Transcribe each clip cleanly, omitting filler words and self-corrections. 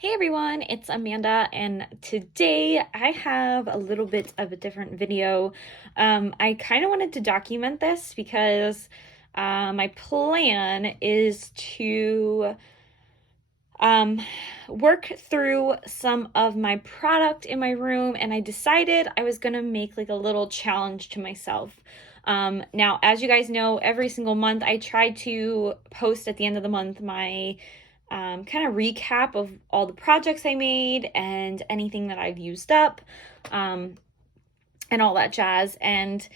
Hey everyone, it's Amanda, and today I have a little bit of a different video. I kind of wanted to document this because my plan is to work through some of my product in my room, and I decided I was gonna make like a little challenge to myself. Now, as you guys know, every single month I try to post at the end of the month my kind of recap of all the projects I made and anything that I've used up, and all that jazz. And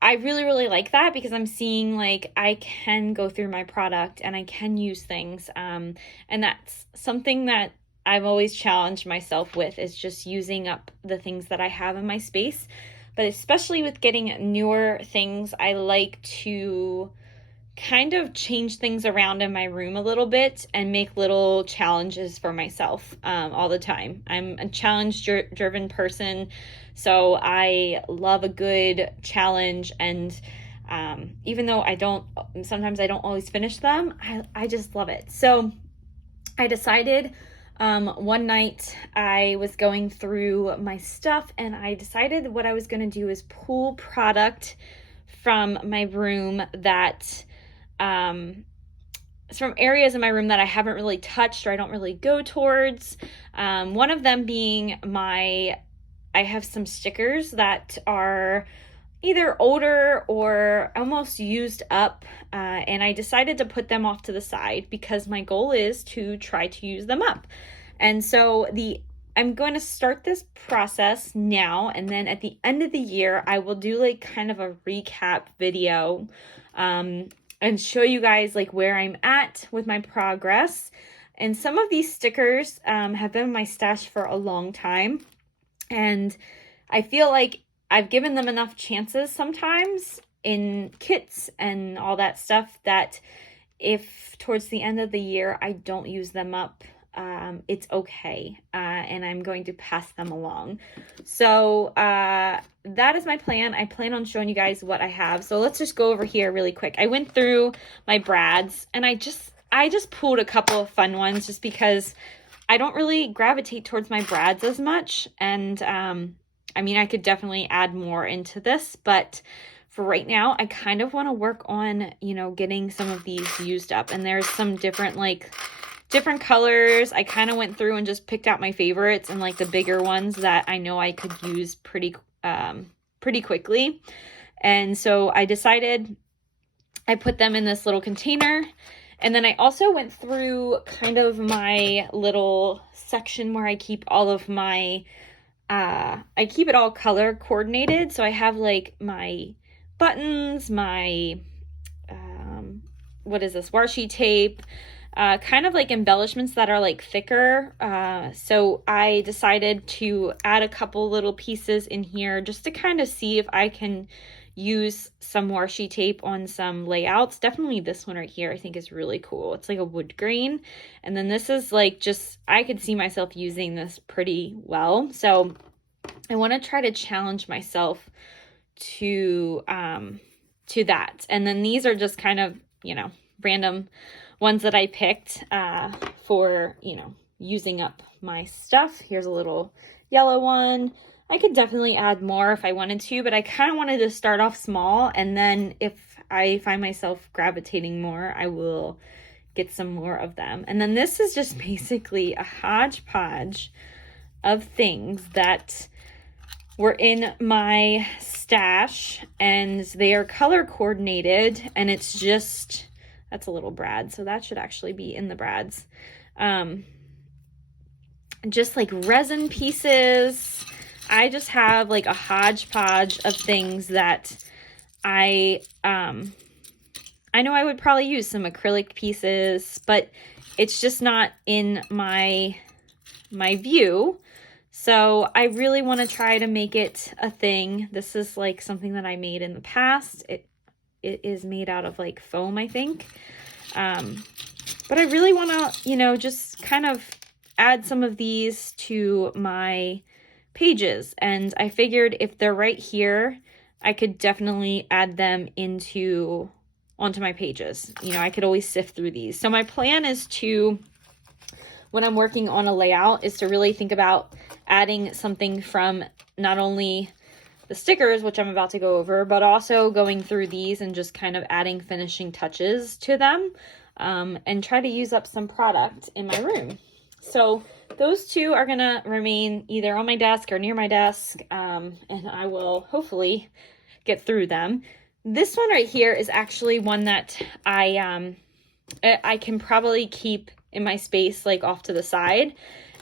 I really, really like that because I'm seeing like I can go through my product and I can use things. And that's something that I've always challenged myself with, is just using up the things that I have in my space. But especially with getting newer things, I like to kind of change things around in my room a little bit and make little challenges for myself all the time. I'm a challenge driven person, so I love a good challenge. And even though sometimes I don't always finish them, I just love it. So I decided one night I was going through my stuff and I decided what I was going to do is pull product from my room that from areas in my room that I haven't really touched or I don't really go towards. One of them being I have some stickers that are either older or almost used up, and I decided to put them off to the side because my goal is to try to use them up. And so I'm going to start this process now, and then at the end of the year I will do like kind of a recap video, and show you guys like where I'm at with my progress. And some of these stickers have been in my stash for a long time, and I feel like I've given them enough chances sometimes in kits and all that stuff that if towards the end of the year I don't use them up, it's okay, and I'm going to pass them along. So that is my plan. I plan on showing you guys what I have. So let's just go over here really quick. I went through my brads and I just pulled a couple of fun ones just because I don't really gravitate towards my brads as much. And I mean, I could definitely add more into this, but for right now, I kind of want to work on, getting some of these used up. And there's some different colors. I kind of went through and just picked out my favorites and like the bigger ones that I know I could use pretty quickly. And so I decided I put them in this little container. And then I also went through kind of my little section where I keep all of my, I keep it all color coordinated. So I have like my buttons, my, what is this, washi tape, kind of like embellishments that are like thicker. So I decided to add a couple little pieces in here just to kind of see if I can use some washi tape on some layouts. Definitely this one right here I think is really cool. It's like a wood grain. And then this is like I could see myself using this pretty well. So I want to try to challenge myself to that. And then these are just kind of, random ones that I picked for, using up my stuff. Here's a little yellow one. I could definitely add more if I wanted to, but I kind of wanted to start off small, and then if I find myself gravitating more, I will get some more of them. And then this is just basically a hodgepodge of things that were in my stash, and they are color coordinated, and it's just, that's a little brad, so that should actually be in the brads. Just like resin pieces. I just have like a hodgepodge of things that I know I would probably use some acrylic pieces, but it's just not in my view. So I really want to try to make it a thing. This is like something that I made in the past. It is made out of like foam, I think. But I really want to, just kind of add some of these to my pages. And I figured if they're right here, I could definitely add them onto my pages. I could always sift through these. So my plan is to when I'm working on a layout is to really think about adding something from not only the stickers, which I'm about to go over, but also going through these and just kind of adding finishing touches to them, and try to use up some product in my room. So those two are gonna remain either on my desk or near my desk, and I will hopefully get through them. This one right here is actually one that I can probably keep in my space, like off to the side.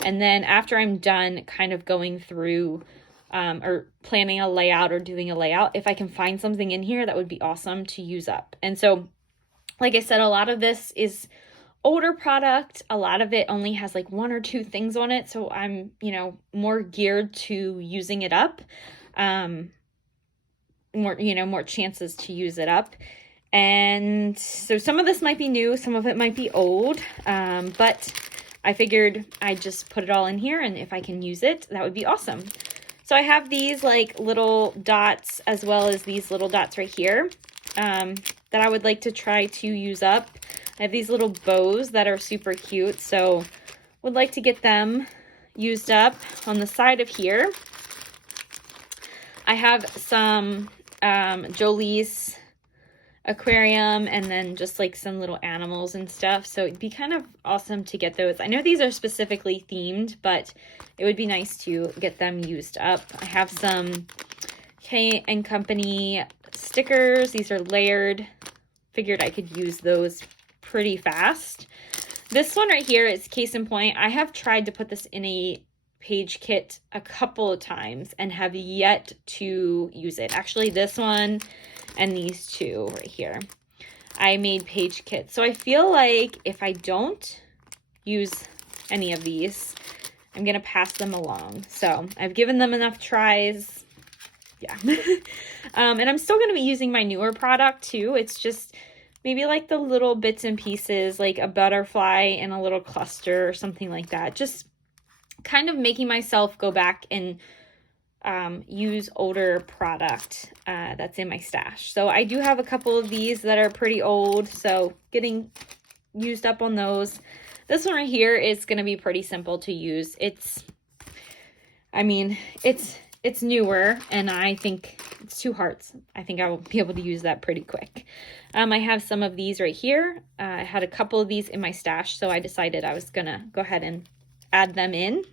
And then after I'm done kind of going through or planning a layout or doing a layout, if I can find something in here, that would be awesome to use up. And so, like I said, a lot of this is older product. A lot of it only has like 1 or 2 things on it. So I'm, more geared to using it up. More chances to use it up. And so some of this might be new, some of it might be old, but I figured I'd just put it all in here, and if I can use it, that would be awesome. So I have these like little dots as well as these little dots right here that I would like to try to use up. I have these little bows that are super cute, so would like to get them used up. On the side of here, I have some Jolie's aquarium and then just like some little animals and stuff, so it'd be kind of awesome to get those. I know these are specifically themed, but it would be nice to get them used up. I have some K and Company stickers. These are layered. Figured I could use those pretty fast. This one right here is case in point. I have tried to put this in a page kit a couple of times and have yet to use it. Actually, this one and these two right here, I made page kits. So I feel like if I don't use any of these, I'm gonna pass them along. So I've given them enough tries. Yeah. And I'm still gonna be using my newer product too. It's just maybe like the little bits and pieces, like a butterfly and a little cluster or something like that. Just kind of making myself go back and use older product that's in my stash. So I do have a couple of these that are pretty old, so getting used up on those. This one right here is going to be pretty simple to use. It's newer, and I think it's 2 hearts. I think I will be able to use that pretty quick. I have some of these right here. I had a couple of these in my stash, so I decided I was gonna go ahead and add them in.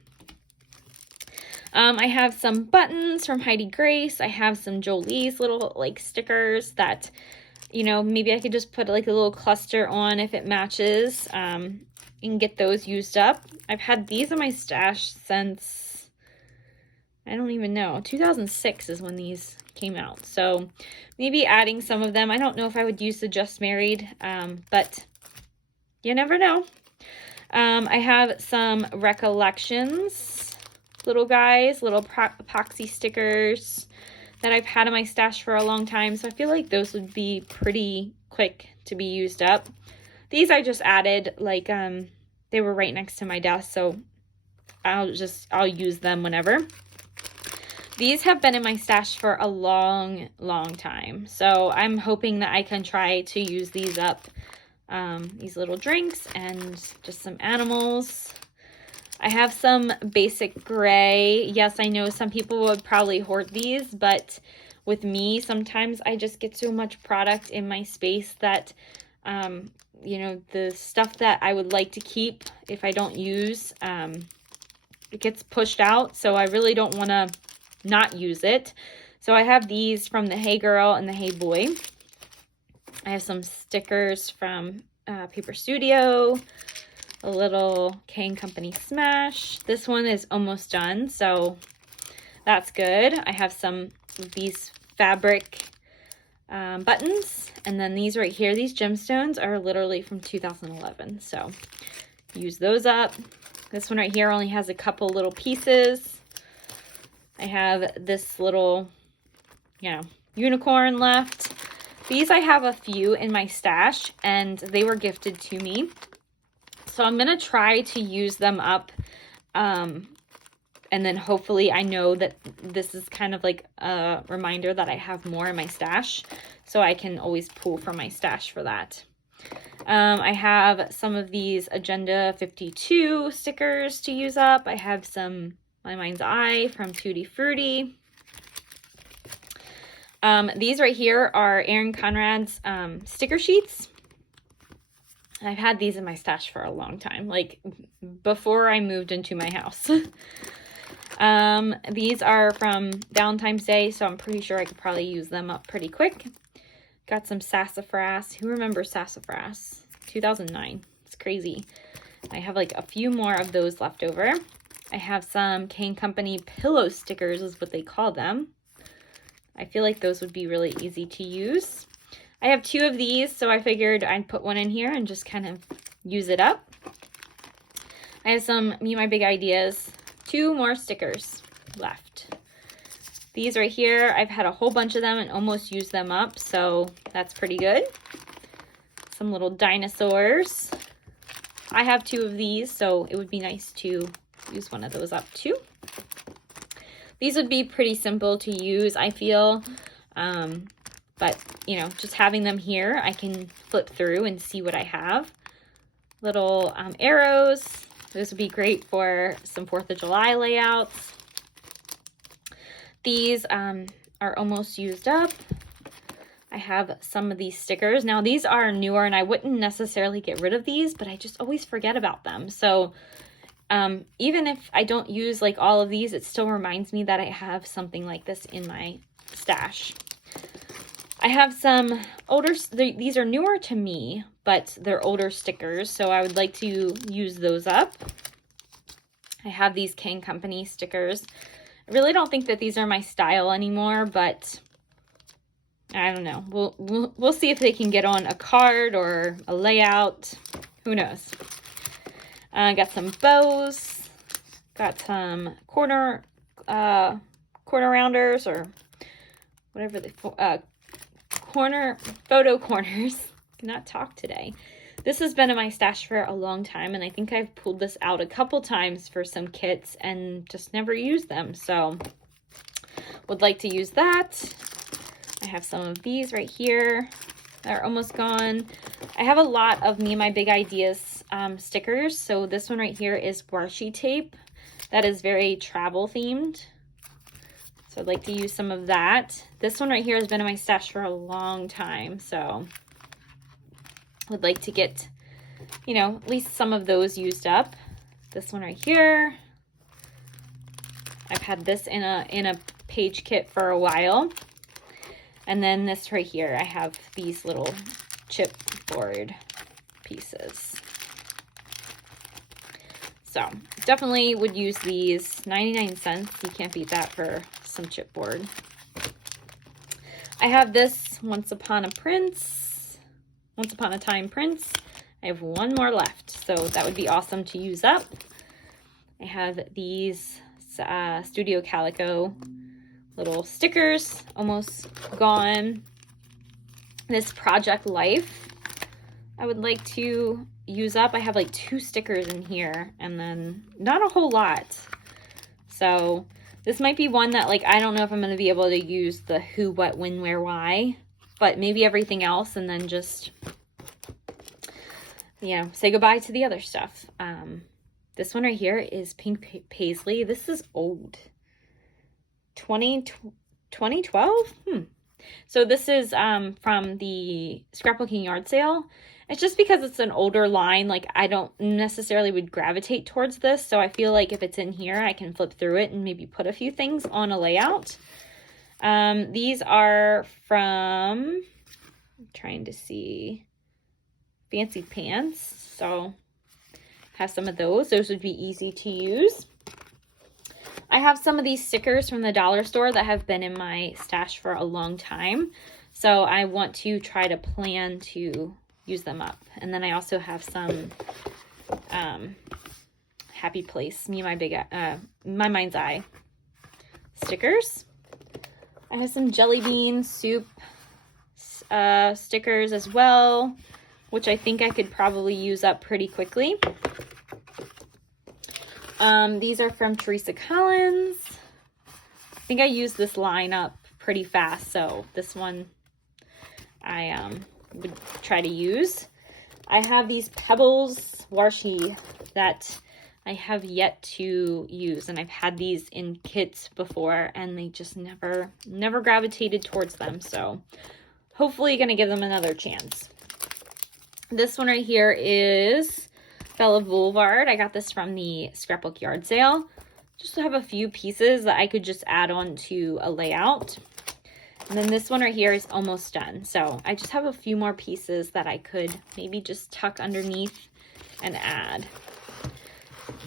I have some buttons from Heidi Grace. I have some Jolie's little like stickers that, maybe I could just put like a little cluster on if it matches, and get those used up. I've had these in my stash since, I don't even know, 2006 is when these came out. So maybe adding some of them. I don't know if I would use the Just Married, but you never know. I have some Recollections little guys, little epoxy stickers that I've had in my stash for a long time. So I feel like those would be pretty quick to be used up. These I just added, like, they were right next to my desk, so I'll use them whenever. These have been in my stash for a long, long time. So I'm hoping that I can try to use these up. These little drinks and just some animals. I have some basic gray. Yes, I know some people would probably hoard these, but with me, sometimes I just get so much product in my space that, the stuff that I would like to keep, if I don't use, it gets pushed out. So I really don't want to not use it. So I have these from the Hey Girl and the Hey Boy. I have some stickers from Paper Studio. A little K & Company Smash. This one is almost done, so that's good. I have some of these fabric buttons, and then these right here, these gemstones are literally from 2011, so use those up. This one right here only has a couple little pieces. I have this little, unicorn left. These I have a few in my stash, and they were gifted to me. So I'm going to try to use them up, and then hopefully I know that this is kind of like a reminder that I have more in my stash, so I can always pull from my stash for that. I have some of these Agenda 52 stickers to use up. I have some My Mind's Eye from Tutti Frutti. These right here are Erin Conrad's sticker sheets. I've had these in my stash for a long time, like before I moved into my house. These are from Valentine's Day, so I'm pretty sure I could probably use them up pretty quick. Got some sassafras. Who remembers sassafras? 2009. It's crazy. I have like a few more of those left over. I have some K & Company pillow stickers is what they call them. I feel like those would be really easy to use. I have 2 of these, so I figured I'd put one in here and just kind of use it up. I have some Me My Big Ideas, 2 more stickers left. These right here, I've had a whole bunch of them and almost used them up, so that's pretty good. Some little dinosaurs. I have 2 of these, so it would be nice to use one of those up too. These would be pretty simple to use, I feel, but you know, just having them here, I can flip through and see what I have. Little arrows. This would be great for some 4th of July layouts. These are almost used up. I have some of these stickers. Now these are newer and I wouldn't necessarily get rid of these, but I just always forget about them. So even if I don't use like all of these, it still reminds me that I have something like this in my stash. I have some older, these are newer to me, but they're older stickers, so I would like to use those up. I have these K & Company stickers. I really don't think that these are my style anymore, but I don't know. We'll see if they can get on a card or a layout. Who knows? Got some bows. Got some corner rounders or whatever they photo corners. Cannot talk today. This has been in my stash for a long time, and I think I've pulled this out a couple times for some kits and just never used them. So would like to use that. I have some of these right here that are almost gone. I have a lot of Me and My Big Ideas stickers. So this one right here is washi tape. That is very travel themed. So I'd like to use some of that. This one right here has been in my stash for a long time. So would like to get, you know, at least some of those used up. This one right here. I've had this in a page kit for a while. And then this right here, I have these little chipboard pieces. So definitely would use these. 99 cents. You can't beat that for some chipboard. I have this Once Upon a Time Prince. I have one more left, so that would be awesome to use up. I have these Studio Calico little stickers, almost gone. This Project Life, I would like to use up. I have like 2 stickers in here and then not a whole lot. So this might be one that like, I don't know if I'm going to be able to use the who, what, when, where, why, but maybe everything else and then just, you know, say goodbye to the other stuff. This one right here is Pink Paisley. This is old. 2012? So this is from the Scrapbooking Yard Sale. It's just because it's an older line, like I don't necessarily would gravitate towards this. So I feel like if it's in here, I can flip through it and maybe put a few things on a layout. These are from, I'm trying to see, Fancy Pants. So have some of those. Those would be easy to use. I have some of these stickers from the dollar store that have been in my stash for a long time. So I want to try to plan to use them up. And then I also have some Happy Place, My Mind's Eye stickers. I have some Jelly Bean Soup stickers as well, which I think I could probably use up pretty quickly. These are from Teresa Collins. I think I used this line up pretty fast, so this one I would try to use. I have these Pebbles washi that I have yet to use, and I've had these in kits before and they just never gravitated towards them. So hopefully gonna give them another chance. This one right here is Bella Boulevard. I got this from the scrapbook yard sale. Just to have a few pieces that I could just add on to a layout. And then this one right here is almost done. So I just have a few more pieces that I could maybe just tuck underneath and add.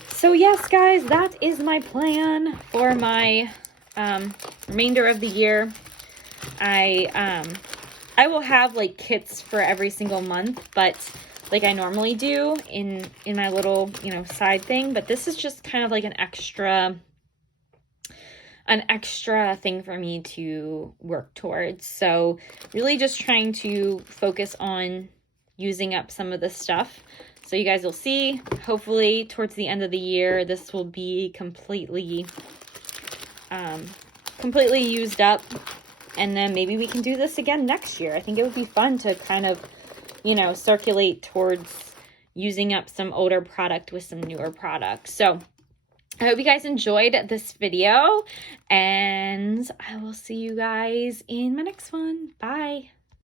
So yes, guys, that is my plan for my remainder of the year. I will have like kits for every single month, but like I normally do in my little, you know, side thing. But this is just kind of like an extra thing for me to work towards. So really just trying to focus on using up some of this stuff. So you guys will see, hopefully towards the end of the year, this will be completely used up. And then maybe we can do this again next year. I think it would be fun to kind of, you know, circulate towards using up some older product with some newer products. So I hope you guys enjoyed this video, and I will see you guys in my next one. Bye.